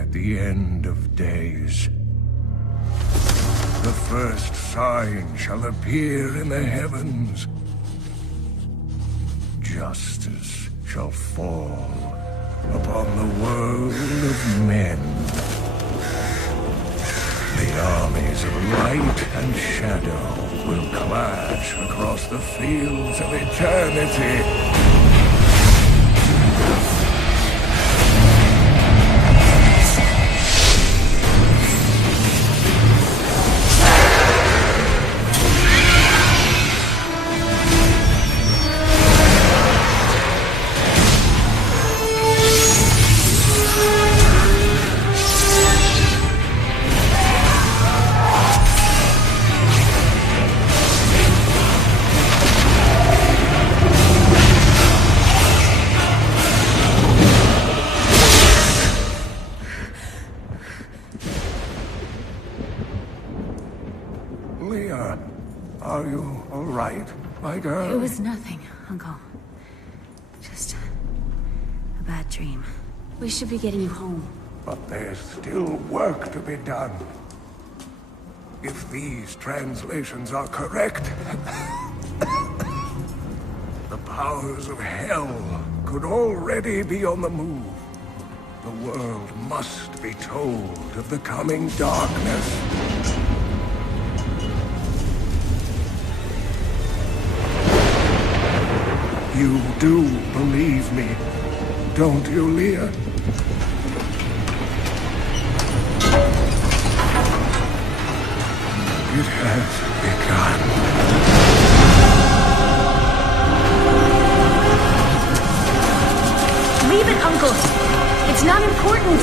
at the end of days. The first sign shall appear in the heavens. Justice shall fall upon the world of men. The armies of light and shadow will clash across the fields of eternity. Leah, are you all right, my girl? It was nothing, Uncle. Just a bad dream. We should be getting you home. But there's still work to be done. If these translations are correct, the powers of hell could already be on the move. The world must be told of the coming darkness. You do believe me, don't you, Leah? It has begun. Leave it, Uncle! It's not important!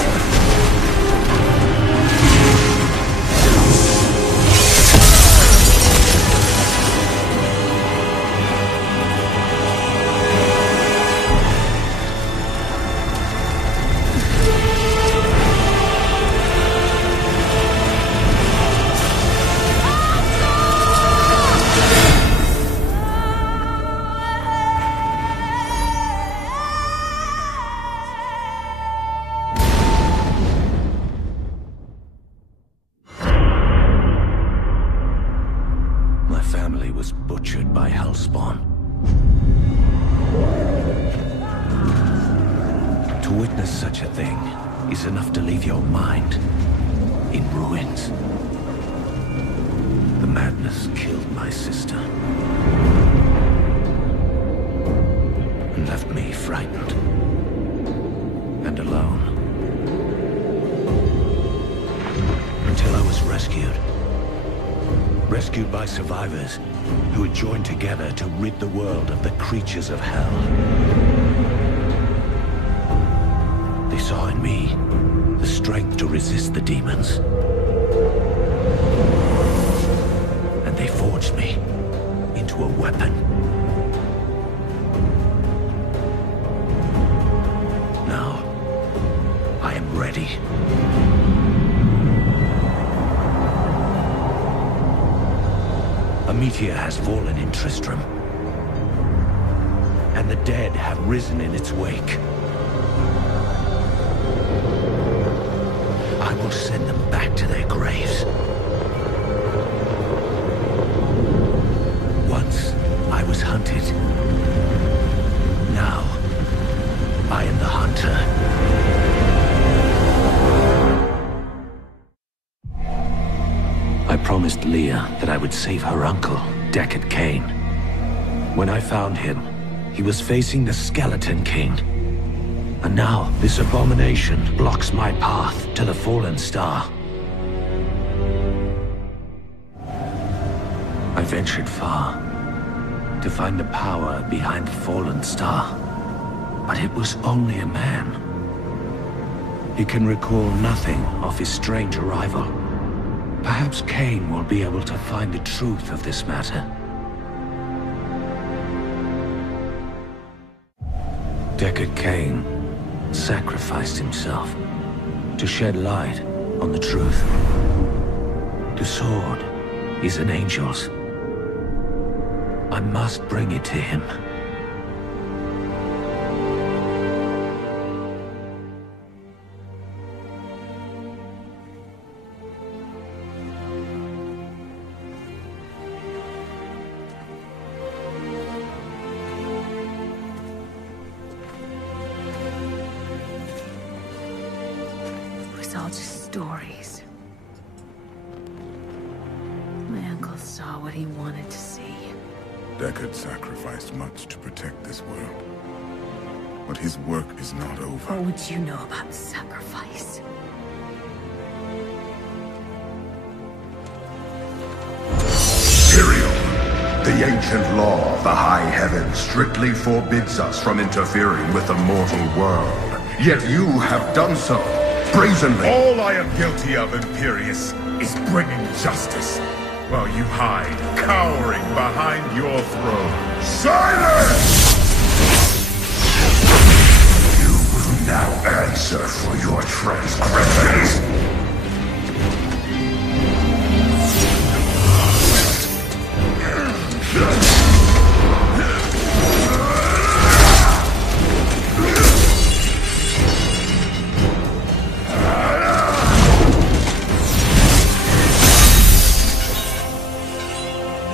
My family was butchered by Hellspawn. To witness such a thing is enough to leave your mind in ruins. The madness killed my sister and left me frightened and alone until I was rescued. Rescued by survivors who had joined together to rid the world of the creatures of hell. They saw in me the strength to resist the demons. And they forged me into a weapon. Now, I am ready. A meteor has fallen in Tristram, and the dead have risen in its wake. I will send them back to their graves. Once I was hunted. Now I am the hunter. I promised Leah that I would save her uncle, Deckard Cain. When I found him, he was facing the Skeleton King. And now, this abomination blocks my path to the Fallen Star. I ventured far to find the power behind the Fallen Star. But it was only a man. He can recall nothing of his strange arrival. Perhaps Cain will be able to find the truth of this matter. Deckard Cain sacrificed himself to shed light on the truth. The sword is an angel's. I must bring it to him. he wanted to see. Deckard sacrificed much to protect this world. But his work is not over. What would you know about sacrifice? Tyrael, the ancient law of the high heaven strictly forbids us from interfering with the mortal world. Yet you have done so, brazenly. All I am guilty of, Imperius, is bringing justice, while you hide, cowering behind your throne. Silence! You will now answer for your transgressions.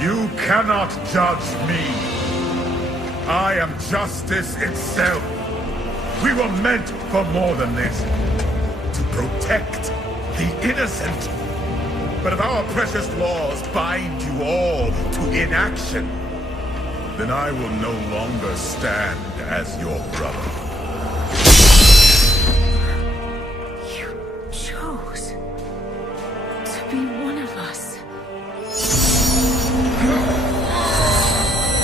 You cannot judge me. I am justice itself. We were meant for more than this. To protect the innocent. But if our precious laws bind you all to inaction, then I will no longer stand as your brother. You chose to be one of us.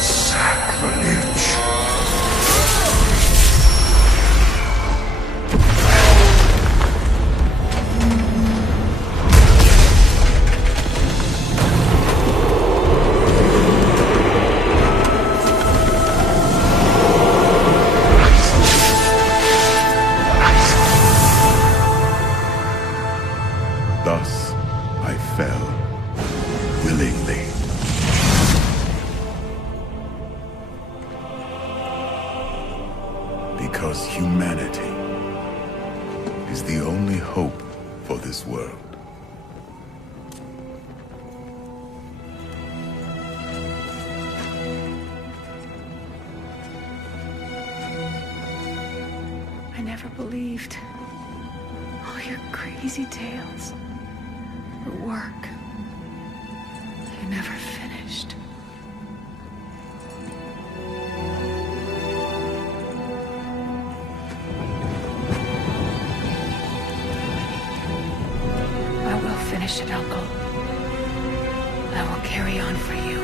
Sacrilege. Thus, I fell, willingly. Because humanity is the only hope for this world. I never believed all your crazy tales. The work you never finished. I will finish it, Uncle. I will carry on for you.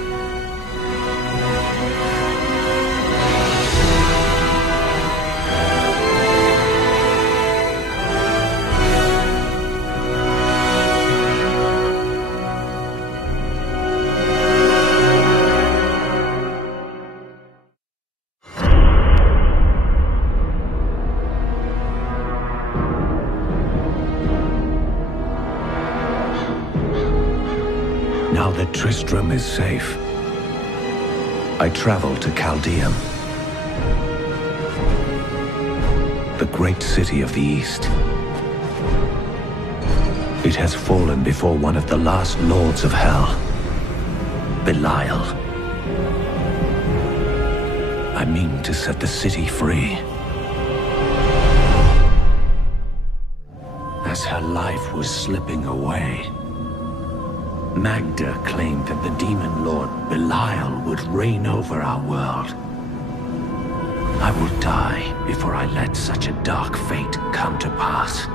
Now that Tristram is safe, I travel to Caldeum, the great city of the East. It has fallen before one of the last lords of Hell, Belial. I mean to set the city free. As her life was slipping away, Magda claimed that the demon lord Belial would reign over our world. I will die before I let such a dark fate come to pass.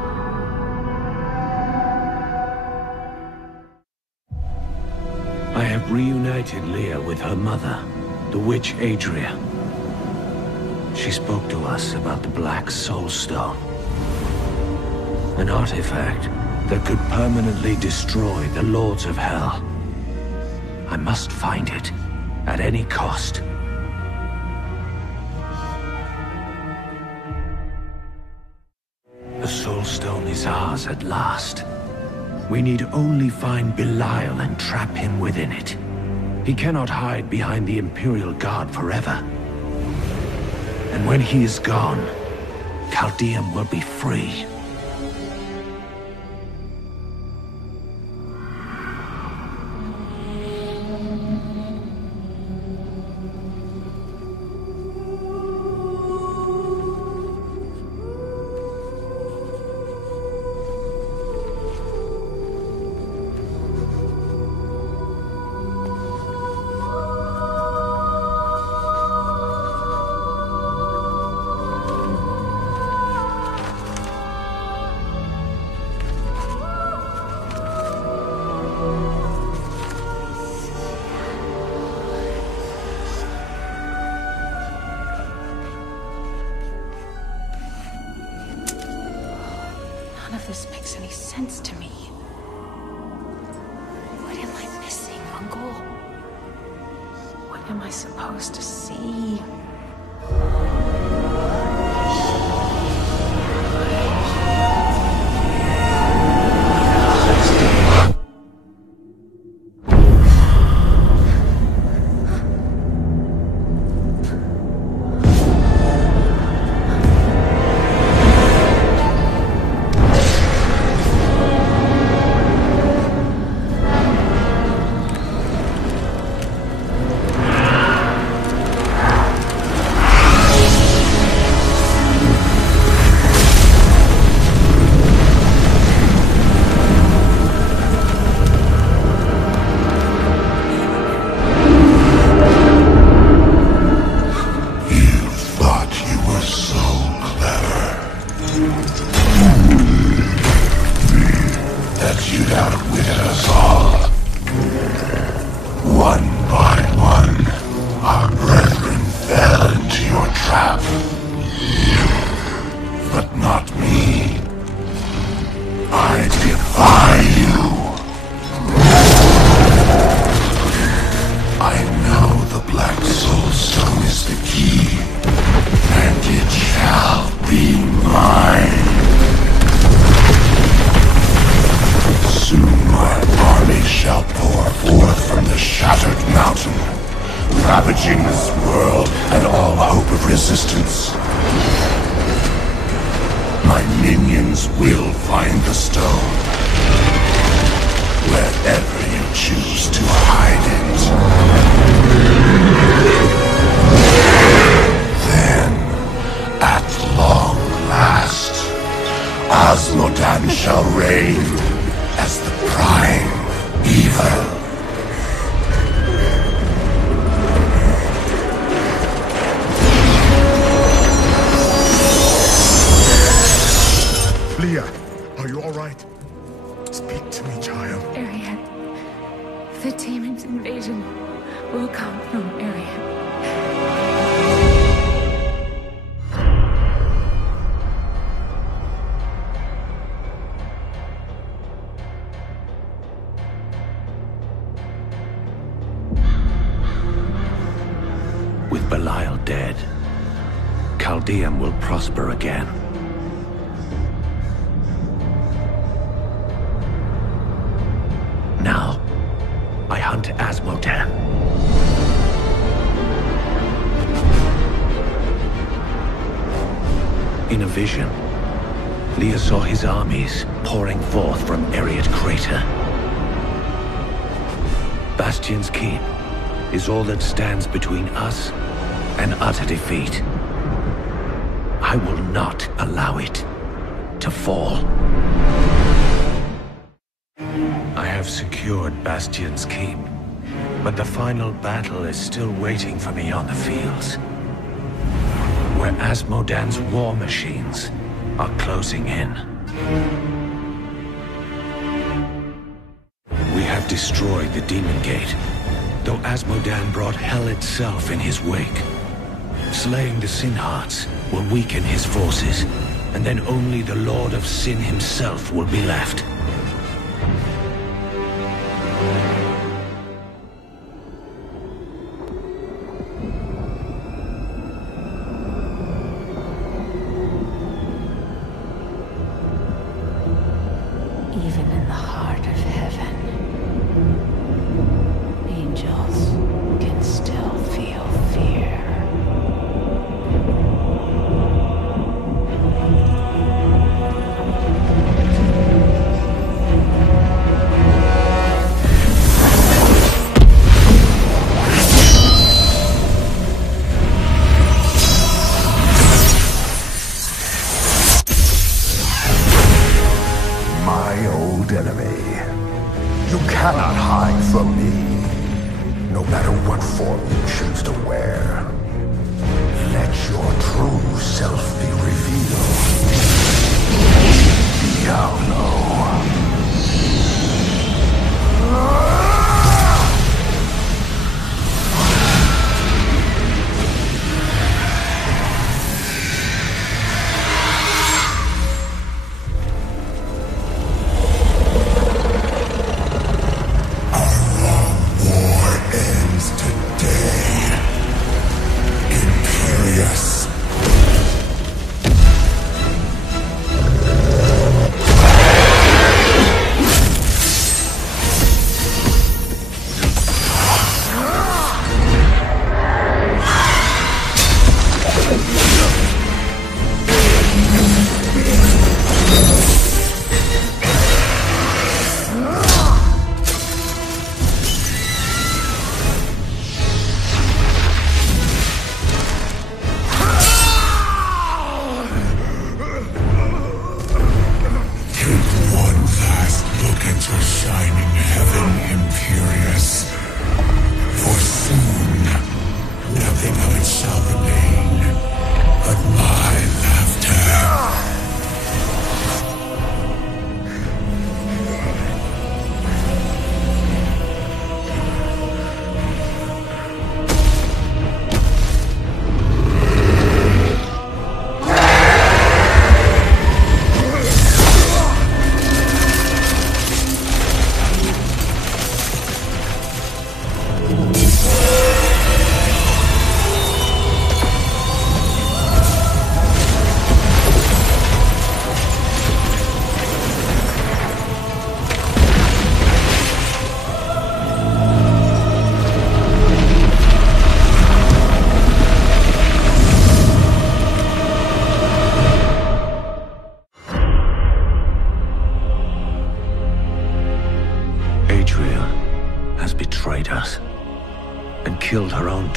I have reunited Leah with her mother, the witch Adria. She spoke to us about the Black Soul Stone, an artifact that could permanently destroy the Lords of Hell. I must find it, at any cost. The Soul Stone is ours at last. We need only find Belial and trap him within it. He cannot hide behind the Imperial Guard forever. And when he is gone, Caldeum will be free. this makes any sense to me. What am I missing, Uncle? What am I supposed to see? Ravaging this world and all hope of resistance. My minions will find the stone, wherever you choose to hide it. Then, at long last, Azmodan shall reign as the prime evil. Leah, are you all right? Speak to me, child. Arian. The demon's invasion will come from Arian. With Belial dead, Caldeum will prosper again. Now, I hunt Azmodan. In a vision, Leah saw his armies pouring forth from Eriad Crater. Bastion's Keep is all that stands between us and utter defeat. I will not allow it to fall. I have secured Bastion's Keep, but the final battle is still waiting for me on the fields, where Azmodan's war machines are closing in. We have destroyed the Demon Gate, though Azmodan brought hell itself in his wake. Slaying the Sin Hearts will weaken his forces, and then only the Lord of Sin himself will be left. Even in the heart of heaven, angels can still feel fear. My old enemy. You cannot hide from me, no matter what form you choose to wear. Let your true self be revealed. Diablo.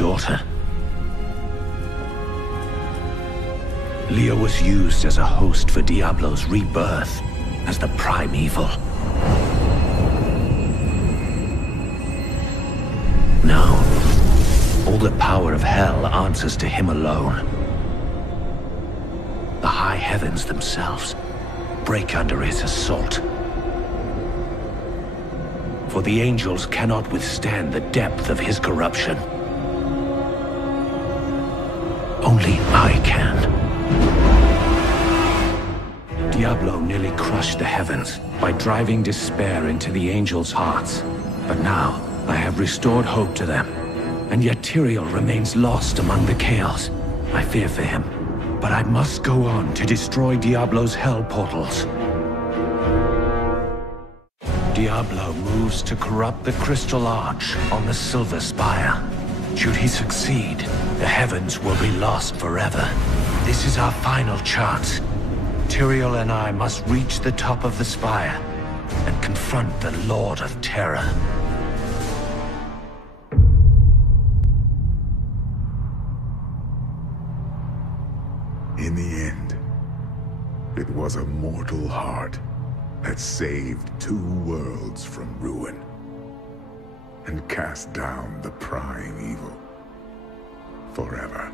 daughter. Leah was used as a host for Diablo's rebirth as the prime evil. Now, all the power of hell answers to him alone. The high heavens themselves break under his assault. For the angels cannot withstand the depth of his corruption. Only I can. Diablo nearly crushed the heavens by driving despair into the angels' hearts. But now, I have restored hope to them. And yet Tyrael remains lost among the chaos. I fear for him. But I must go on to destroy Diablo's hell portals. Diablo moves to corrupt the Crystal Arch on the Silver Spire. Should he succeed, the heavens will be lost forever. This is our final chance. Tyrael and I must reach the top of the spire and confront the Lord of Terror. In the end, it was a mortal heart that saved 2 worlds from ruin and cast down the prime evil forever.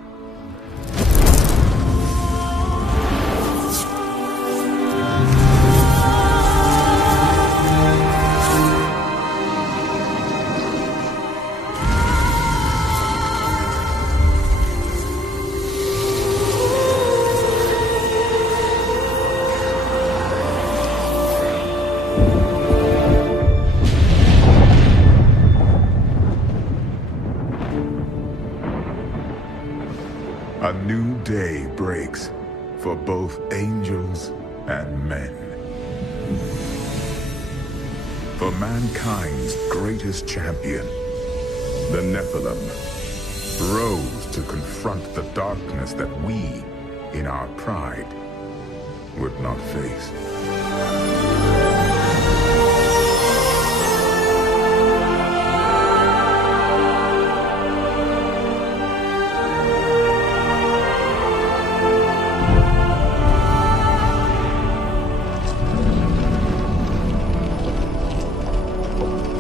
A new day breaks for both angels and men. For mankind's greatest champion, the Nephilim, rose to confront the darkness that we, in our pride, would not face.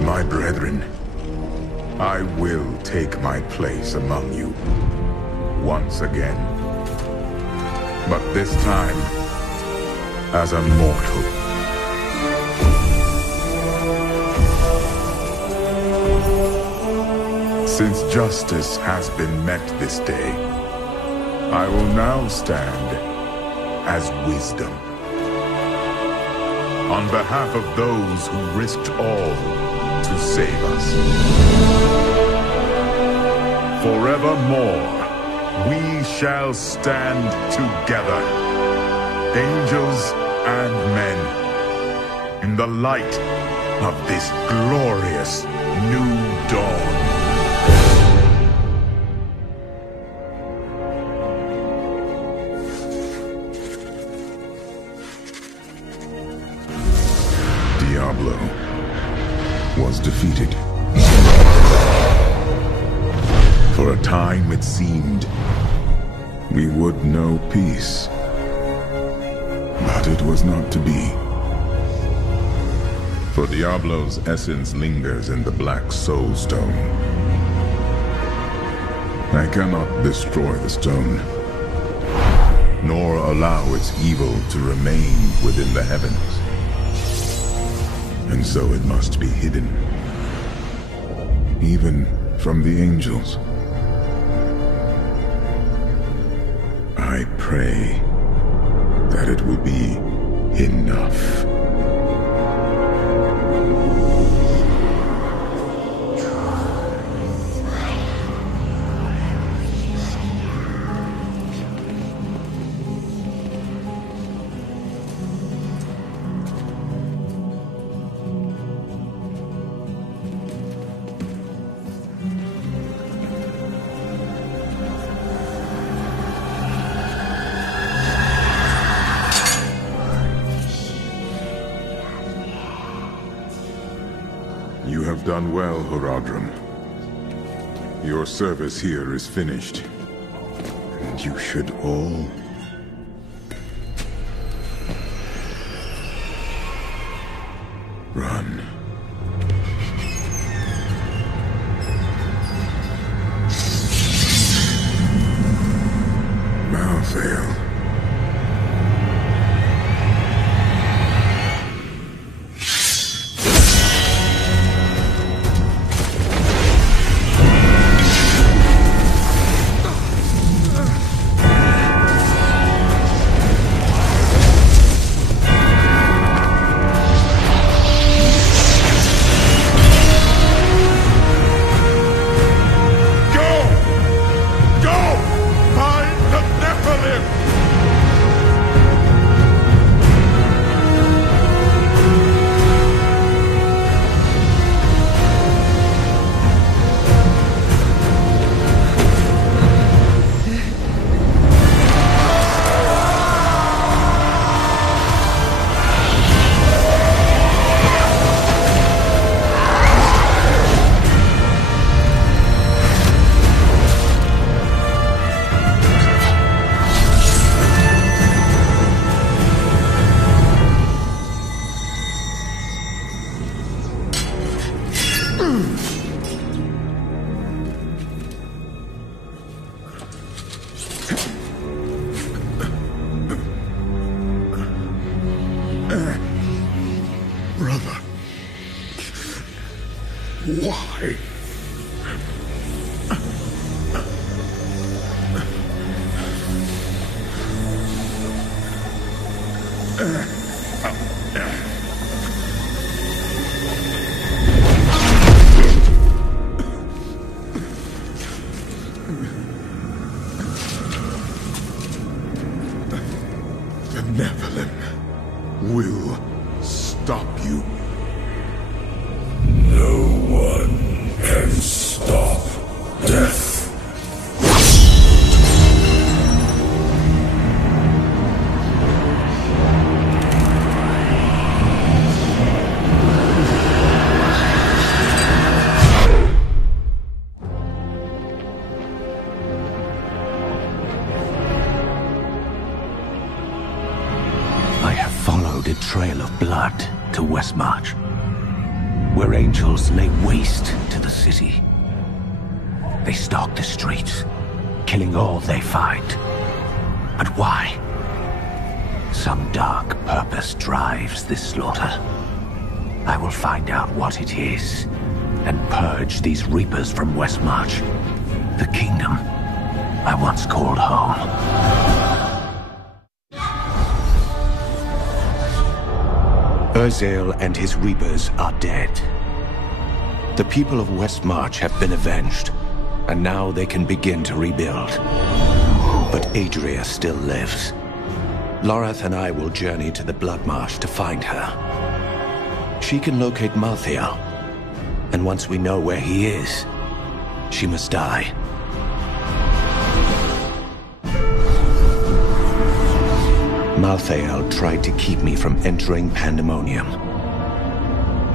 My brethren, I will take my place among you once again. But this time, as a mortal. Since justice has been met this day, I will now stand as wisdom. On behalf of those who risked all to save us. Forevermore, we shall stand together, angels and men, in the light of this glorious new dawn. Diablo was defeated. For a time it seemed we would know peace. But it was not to be. For Diablo's essence lingers in the Black Soul Stone. I cannot destroy the stone, nor allow its evil to remain within the heavens. And so it must be hidden, even from the angels. I pray that it will be enough. You have done well, Horadrim. Your service here is finished. And you should all... run. Malthael. Brother. Why? The Nephilim will stop you. No one can stop death. I have followed a trail of blood to Westmarch, where angels lay waste to the city. They stalk the streets, killing all they find. But why? Some dark purpose drives this slaughter. I will find out what it is, and purge these Reapers from Westmarch, the kingdom I once called home. Urzael and his Reapers are dead. The people of Westmarch have been avenged, and now they can begin to rebuild. But Adria still lives. Lorath and I will journey to the Bloodmarsh to find her. She can locate Malthael, and once we know where he is, she must die. Malthael tried to keep me from entering Pandemonium.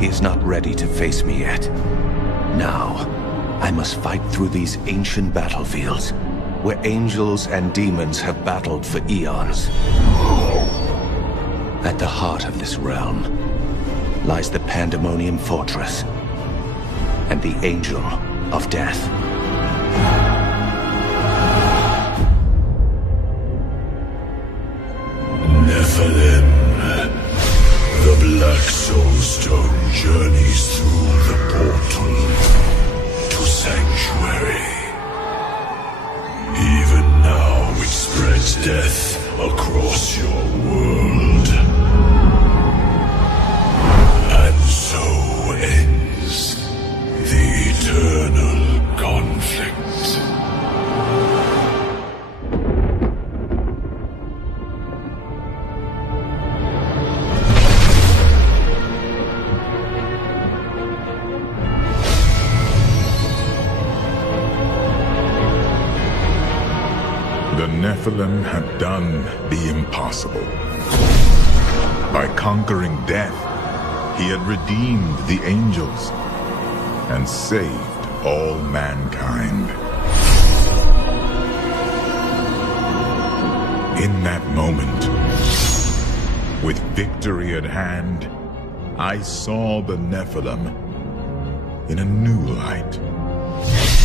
He is not ready to face me yet. Now, I must fight through these ancient battlefields, where angels and demons have battled for eons. At the heart of this realm lies the Pandemonium Fortress and the Angel of Death. Nephilim. The Black Soulstone journeys through the portal to Sanctuary. Even now it spreads death across your world. And so ends the eternal conflict. The Nephilim had done the impossible. By conquering death, he had redeemed the angels and saved all mankind. In that moment, with victory at hand, I saw the Nephilim in a new light.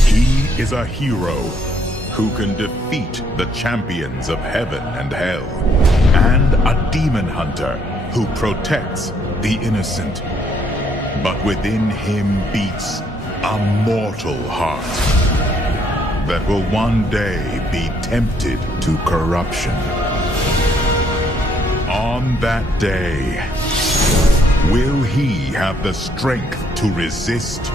He is a hero who can defeat the champions of heaven and hell, and a demon hunter who protects the innocent. But within him beats a mortal heart that will one day be tempted to corruption. On that day, will he have the strength to resist